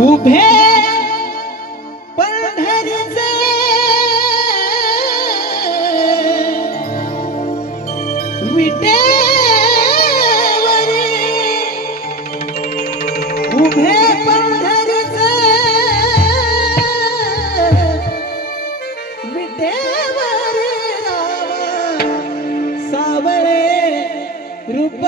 उभे पंढरीचे विटेवरी उभे पंढरीचे विटेवरी रावा सावळे रूप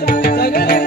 सगळे